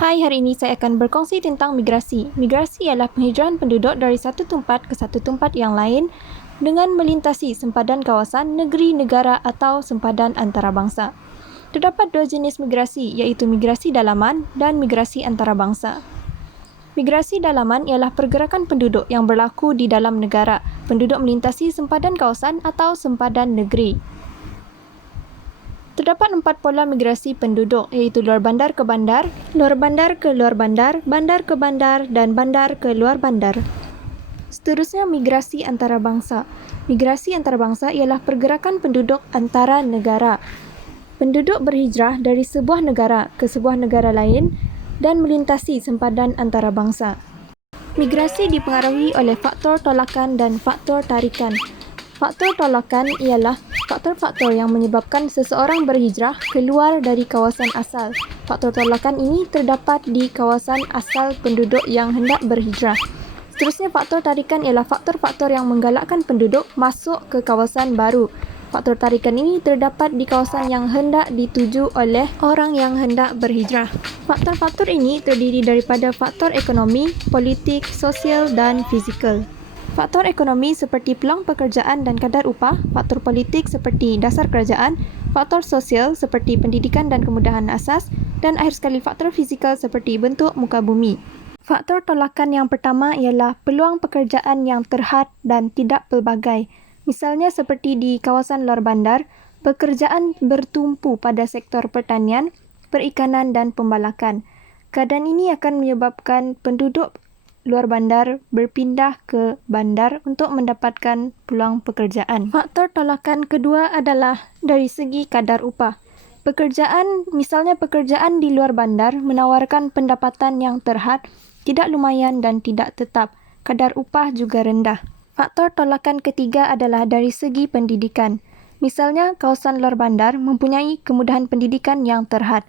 Hai, hari ini saya akan berkongsi tentang migrasi. Migrasi ialah penghijrahan penduduk dari satu tempat ke satu tempat yang lain dengan melintasi sempadan kawasan, negeri, negara atau sempadan antarabangsa. Terdapat dua jenis migrasi, iaitu migrasi dalaman dan migrasi antarabangsa. Migrasi dalaman ialah pergerakan penduduk yang berlaku di dalam negara. Penduduk melintasi sempadan kawasan atau sempadan negeri. Terdapat 4 pola migrasi penduduk, iaitu luar bandar ke bandar, luar bandar ke luar bandar, bandar ke bandar, dan bandar ke luar bandar. Seterusnya, migrasi antarabangsa. Migrasi antarabangsa ialah pergerakan penduduk antara negara. Penduduk berhijrah dari sebuah negara ke sebuah negara lain dan melintasi sempadan antarabangsa. Migrasi dipengaruhi oleh faktor tolakan dan faktor tarikan. Faktor tolakan ialah faktor-faktor yang menyebabkan seseorang berhijrah keluar dari kawasan asal. Faktor tolakan ini terdapat di kawasan asal penduduk yang hendak berhijrah. Seterusnya, faktor tarikan ialah faktor-faktor yang menggalakkan penduduk masuk ke kawasan baru. Faktor tarikan ini terdapat di kawasan yang hendak dituju oleh orang yang hendak berhijrah. Faktor-faktor ini terdiri daripada faktor ekonomi, politik, sosial dan fizikal. Faktor ekonomi seperti peluang pekerjaan dan kadar upah, faktor politik seperti dasar kerajaan, faktor sosial seperti pendidikan dan kemudahan asas, dan akhir sekali faktor fizikal seperti bentuk muka bumi. Faktor tolakan yang pertama ialah peluang pekerjaan yang terhad dan tidak pelbagai. Misalnya seperti di kawasan luar bandar, pekerjaan bertumpu pada sektor pertanian, perikanan dan pembalakan. Keadaan ini akan menyebabkan penduduk luar bandar berpindah ke bandar untuk mendapatkan peluang pekerjaan. Faktor tolakan kedua adalah dari segi kadar upah. Misalnya pekerjaan di luar bandar menawarkan pendapatan yang terhad, tidak lumayan dan tidak tetap. Kadar upah juga rendah. Faktor tolakan ketiga adalah dari segi pendidikan. Misalnya kawasan luar bandar mempunyai kemudahan pendidikan yang terhad.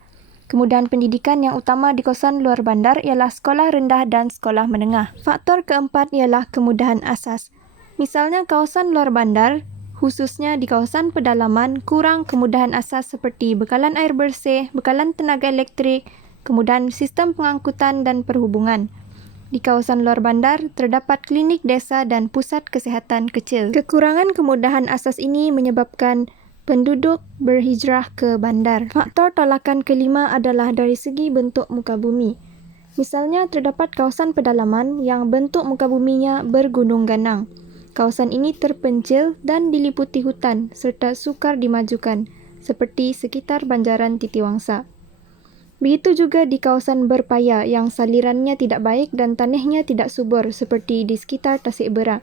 Kemudahan pendidikan yang utama di kawasan luar bandar ialah sekolah rendah dan sekolah menengah. Faktor keempat ialah kemudahan asas. Misalnya kawasan luar bandar, khususnya di kawasan pedalaman, kurang kemudahan asas seperti bekalan air bersih, bekalan tenaga elektrik, kemudahan sistem pengangkutan dan perhubungan. Di kawasan luar bandar, terdapat klinik desa dan pusat kesihatan kecil. Kekurangan kemudahan asas ini menyebabkan penduduk berhijrah ke bandar. Faktor tolakan kelima adalah dari segi bentuk muka bumi. Misalnya terdapat kawasan pedalaman yang bentuk muka buminya bergunung ganang. Kawasan ini terpencil dan diliputi hutan serta sukar dimajukan, seperti sekitar Banjaran Titiwangsa. Begitu juga di kawasan berpaya yang salirannya tidak baik dan tanahnya tidak subur, seperti di sekitar Tasik Bera.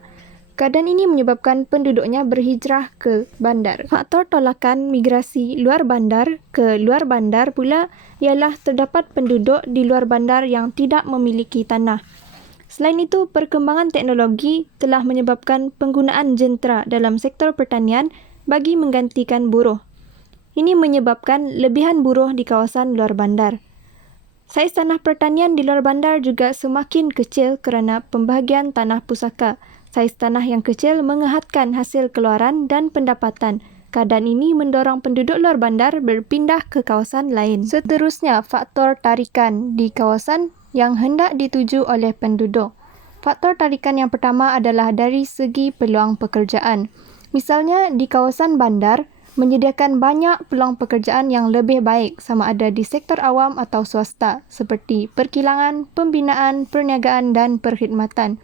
Keadaan ini menyebabkan penduduknya berhijrah ke bandar. Faktor tolakan migrasi luar bandar ke luar bandar pula ialah terdapat penduduk di luar bandar yang tidak memiliki tanah. Selain itu, perkembangan teknologi telah menyebabkan penggunaan jentera dalam sektor pertanian bagi menggantikan buruh. Ini menyebabkan lebihan buruh di kawasan luar bandar. Saiz tanah pertanian di luar bandar juga semakin kecil kerana pembahagian tanah pusaka. Saiz tanah yang kecil mengehatkan hasil keluaran dan pendapatan. Keadaan ini mendorong penduduk luar bandar berpindah ke kawasan lain. Seterusnya, faktor tarikan di kawasan yang hendak dituju oleh penduduk. Faktor tarikan yang pertama adalah dari segi peluang pekerjaan. Misalnya di kawasan bandar, menyediakan banyak peluang pekerjaan yang lebih baik sama ada di sektor awam atau swasta seperti perkilangan, pembinaan, perniagaan dan perkhidmatan.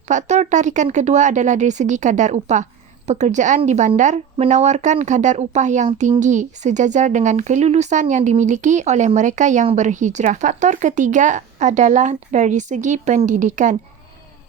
Faktor tarikan kedua adalah dari segi kadar upah. Pekerjaan di bandar menawarkan kadar upah yang tinggi sejajar dengan kelulusan yang dimiliki oleh mereka yang berhijrah. Faktor ketiga adalah dari segi pendidikan.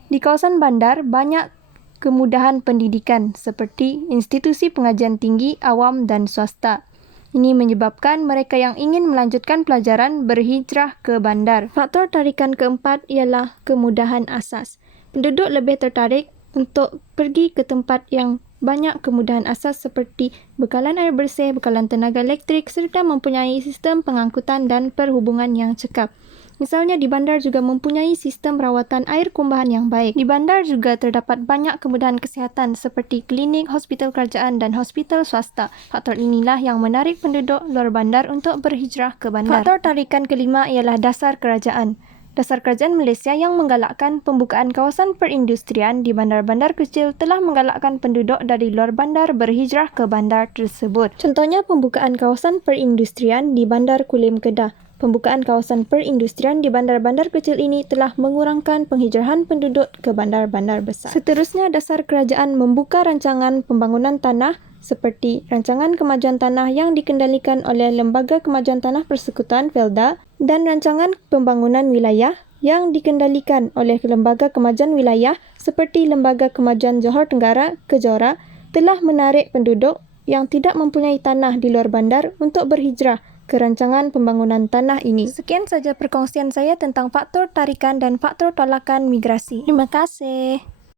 Di kawasan bandar banyak kemudahan pendidikan seperti institusi pengajian tinggi, awam dan swasta. Ini menyebabkan mereka yang ingin melanjutkan pelajaran berhijrah ke bandar. Faktor tarikan keempat ialah kemudahan asas. Penduduk lebih tertarik untuk pergi ke tempat yang banyak kemudahan asas seperti bekalan air bersih, bekalan tenaga elektrik serta mempunyai sistem pengangkutan dan perhubungan yang cekap. Misalnya di bandar juga mempunyai sistem rawatan air kumbahan yang baik. Di bandar juga terdapat banyak kemudahan kesihatan seperti klinik, hospital kerajaan dan hospital swasta. Faktor inilah yang menarik penduduk luar bandar untuk berhijrah ke bandar. Faktor tarikan kelima ialah dasar kerajaan. Dasar kerajaan Malaysia yang menggalakkan pembukaan kawasan perindustrian di bandar-bandar kecil telah menggalakkan penduduk dari luar bandar berhijrah ke bandar tersebut. Contohnya pembukaan kawasan perindustrian di Bandar Kulim Kedah. Pembukaan kawasan perindustrian di bandar-bandar kecil ini telah mengurangkan penghijrahan penduduk ke bandar-bandar besar. Seterusnya, dasar kerajaan membuka rancangan pembangunan tanah seperti Rancangan Kemajuan Tanah yang dikendalikan oleh Lembaga Kemajuan Tanah Persekutuan Felda dan Rancangan Pembangunan Wilayah yang dikendalikan oleh Lembaga Kemajuan Wilayah seperti Lembaga Kemajuan Johor Tenggara Kejora telah menarik penduduk yang tidak mempunyai tanah di luar bandar untuk berhijrah ke rancangan pembangunan tanah ini. Sekian saja perkongsian saya tentang faktor tarikan dan faktor tolakan migrasi. Terima kasih.